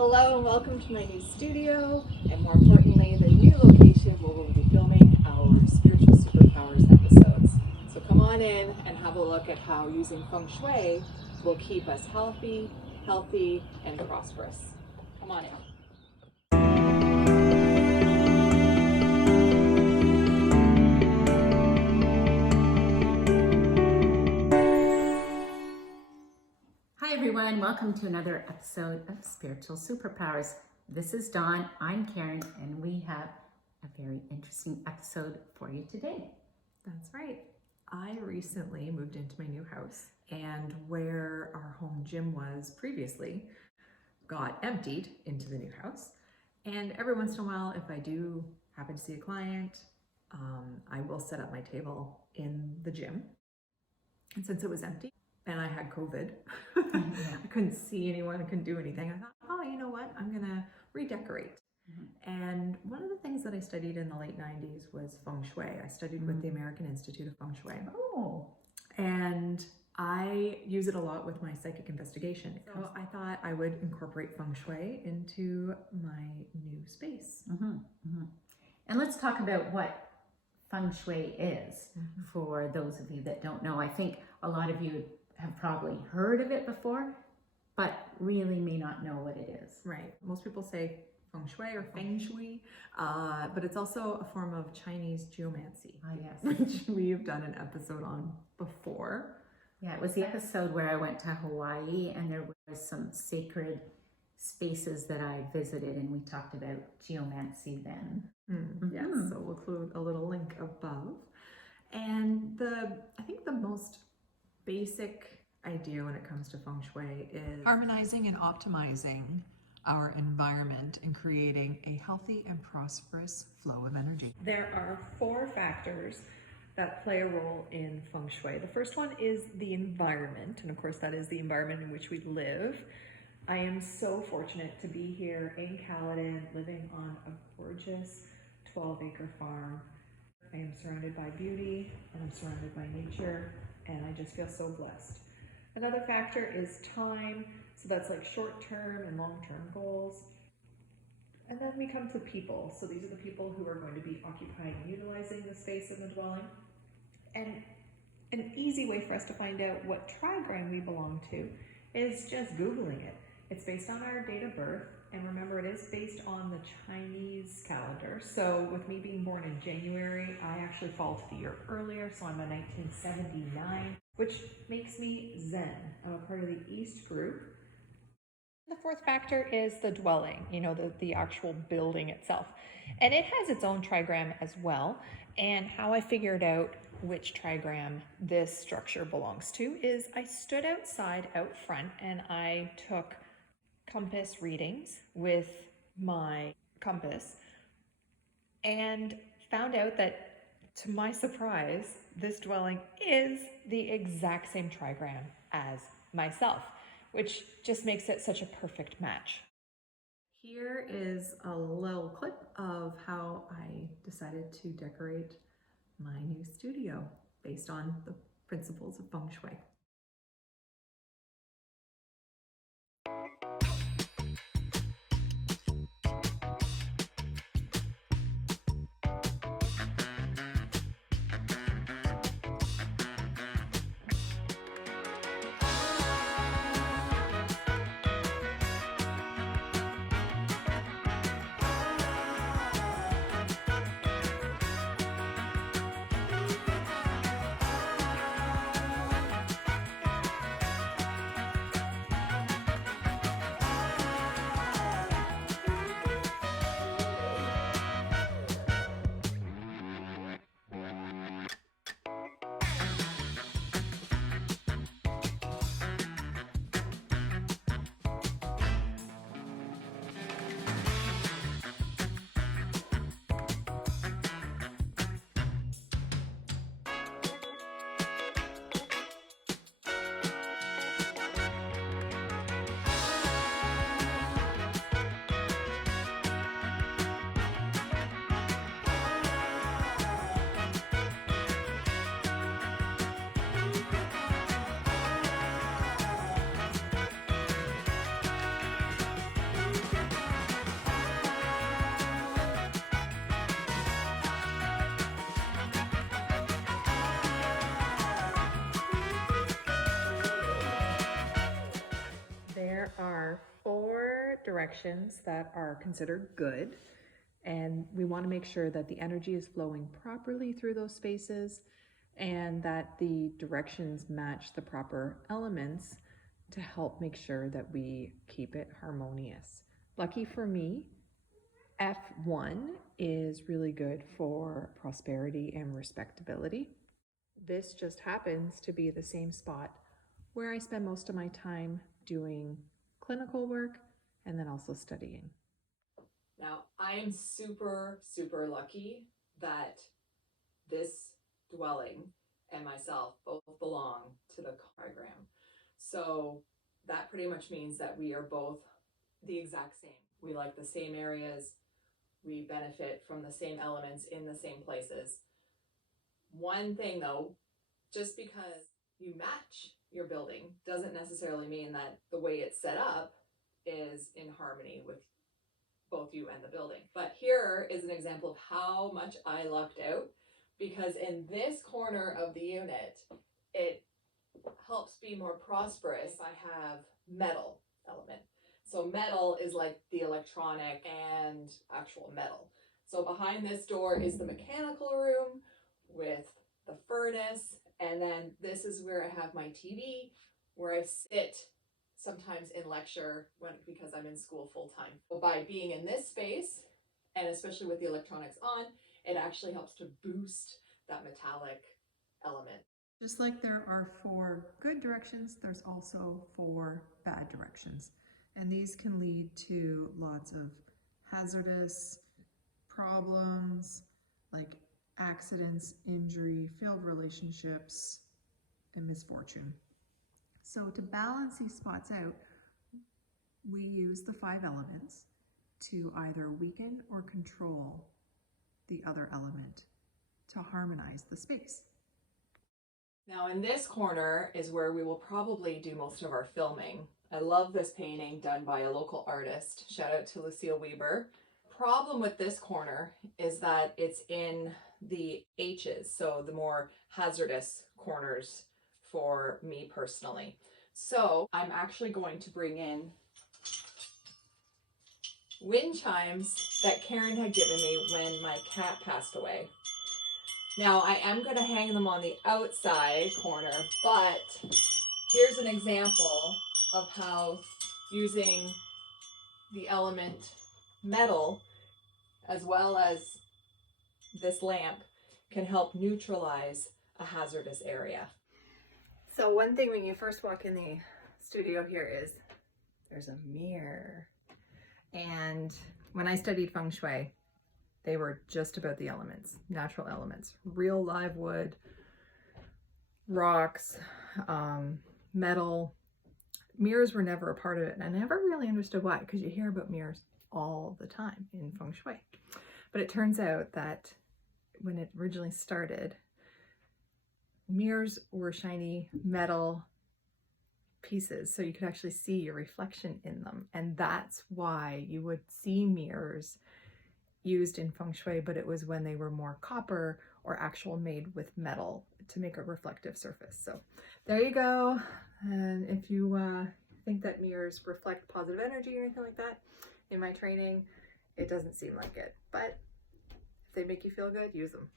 Hello and welcome to my new studio, and more importantly, the new location where we'll be filming our Spiritual Superpowers episodes. So come on in and have a look at how using Feng Shui will keep us healthy, and prosperous. Come on in. Hi everyone, welcome to another episode of Spiritual Superpowers. This is Dawn, I'm Caron, and we have a very interesting episode for you today. That's right. I recently moved into my new house, and where our home gym was previously got emptied into the new house. And every once in a while, if I do happen to see a client, I will set up my table in the gym. And since it was empty and I had COVID, I couldn't see anyone, I couldn't do anything. I thought, oh, you know what? I'm gonna redecorate. And one of the things that I studied in the late 90s was Feng Shui. I studied with the American Institute of Feng Shui. Oh. And I use it a lot with my psychic investigation. So I thought I would incorporate Feng Shui into my new space. And let's talk about what Feng Shui is for those of you that don't know. I think a lot of you have probably heard of it before, but really may not know what it is. Right. Most people say Feng Shui or Feng Shui, but it's also a form of Chinese geomancy, Yes. which we've done an episode on before. Yeah, it was the episode where I went to Hawaii and there was some sacred spaces that I visited and we talked about geomancy then. Yes, so we'll include a little link above. And I think the most basic idea when it comes to Feng Shui is harmonizing and optimizing our environment and creating a healthy and prosperous flow of energy. there are 4 factors that play a role in Feng Shui. The first one is the environment, and of course that is the environment in which we live. I am so fortunate to be here in Caledon, living on a gorgeous 12-acre farm. I am surrounded by beauty and I'm surrounded by nature, and I just feel so blessed. Another factor is time, so that's like short-term and long-term goals. And then we come to people. So these are the people who are going to be occupying and utilizing the space in the dwelling. And an easy way for us to find out what trigram we belong to is just Googling it. It's based on our date of birth, and remember, it is based on the Chinese calendar. So with me being born in January, I actually fall to the year earlier, so I'm a 1979, which makes me Zen. I'm a part of the East group. The fourth factor is the dwelling, the actual building itself. And it has its own trigram as well. And how I figured out which trigram this structure belongs to is I stood outside out front and I took compass readings with my compass and found out that, to my surprise, this dwelling is the exact same trigram as myself, which just makes it such a perfect match. Here is a little clip of how I decided to decorate my new studio based on the principles of Feng Shui. there are 4 directions that are considered good, and we want to make sure that the energy is flowing properly through those spaces and that the directions match the proper elements to help make sure that we keep it harmonious. Lucky for me, F1 is really good for prosperity and respectability. This just happens to be the same spot where I spend most of my time doing clinical work and then also studying. Now, I am super, super lucky that this dwelling and myself both belong to the program. So that pretty much means that we are both the exact same. We like the same areas. We benefit from the same elements in the same places. One thing though, just because you match your building doesn't necessarily mean that the way it's set up is in harmony with both you and the building. But here is an example of how much I lucked out, because in this corner of the unit, it helps be more prosperous. I have metal element. So metal is like the electronic and actual metal. So behind this door is the mechanical room with the furnace. And then this is where I have my TV, where I sit sometimes in lecture because I'm in school full time. So by being in this space, and especially with the electronics on, it actually helps to boost that metallic element. Just like there are 4 good directions, there's also 4 bad directions. And these can lead to lots of hazardous problems like accidents, injury, failed relationships, and misfortune. So to balance these spots out, we use the 5 elements to either weaken or control the other element to harmonize the space. Now in this corner is where we will probably do most of our filming. I love this painting done by a local artist. Shout out to Lucille Weber. Problem with this corner is that it's in the H's, so the more hazardous corners for me personally. So I'm actually going to bring in wind chimes that Caron had given me when my cat passed away. Now I am going to hang them on the outside corner, but here's an example of how using the element metal as well as this lamp can help neutralize a hazardous area. So one thing when you first walk in the studio here is there's a mirror. And when I studied Feng Shui, they were just about the elements, natural elements, real live wood, rocks, metal. Mirrors were never a part of it. And I never really understood why, because you hear about mirrors all the time in Feng Shui. But it turns out that when it originally started, mirrors were shiny metal pieces, so you could actually see your reflection in them. And that's why you would see mirrors used in Feng Shui, but it was when they were more copper or actual made with metal to make a reflective surface. So there you go. And if you think that mirrors reflect positive energy or anything like that, in my training, it doesn't seem like it. But if they make you feel good, use them.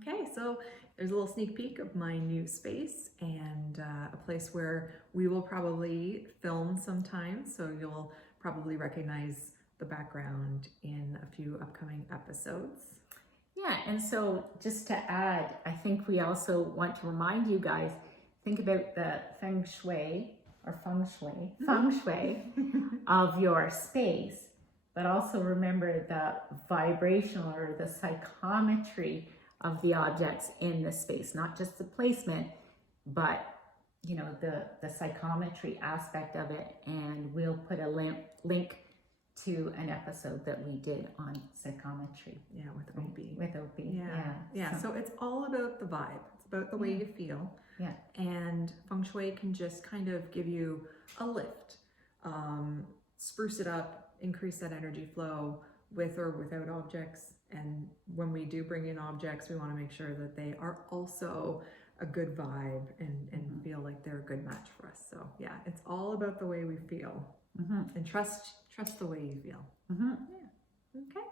Okay, so there's a little sneak peek of my new space and a place where we will probably film sometime. So you'll probably recognize the background in a few upcoming episodes. Yeah, and so just to add, I think we also want to remind you guys, think about the feng shui of your space, but also remember the vibrational or the psychometry of the objects in the space, not just the placement, but you know, the psychometry aspect of it. And we'll put a link to an episode that we did on psychometry. Yeah, with OB. With OB. Yeah. So it's all about the vibe. It's about the way you feel. Yeah. And Feng Shui can just kind of give you a lift, spruce it up, increase that energy flow with or without objects. And when we do bring in objects, we want to make sure that they are also a good vibe and feel like they're a good match for us. us. So yeah, it's all about the way we feel, and trust the way you feel. Yeah. Okay.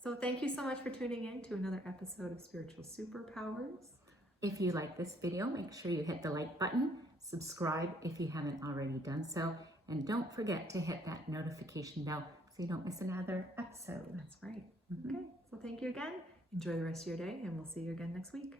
So thank you so much for tuning in to another episode of Spiritual Superpowers. If you like this video, make sure you hit the like button, subscribe if you haven't already done so, and don't forget to hit that notification bell so you don't miss another episode. That's right. Okay. So thank you again. Enjoy the rest of your day, and we'll see you again next week.